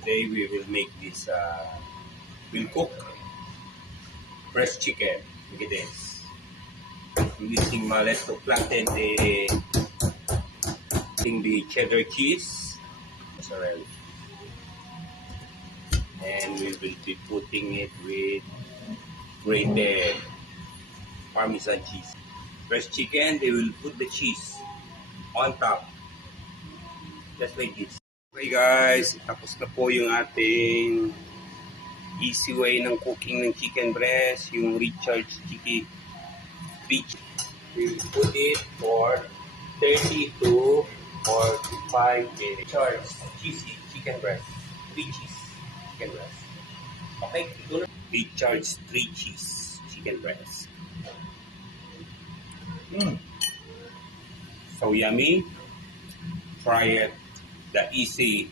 Today we will make this, we'll cook fresh chicken. Look at this. I'm using mallet to flatten the cheddar cheese. Mozzarella. And we will be putting it with grated Parmesan cheese. Fresh chicken, they will put the cheese on top. Just like this. Okay guys, tapos na po yung ating easy way ng cooking ng chicken breast, yung recharge chicken. We will put it for 30 to 45 minutes. Recharge cheesy chicken breast. 3 cheese chicken breast. Okay, ito na. Recharge 3 cheese chicken breast. So yummy. Try it the easy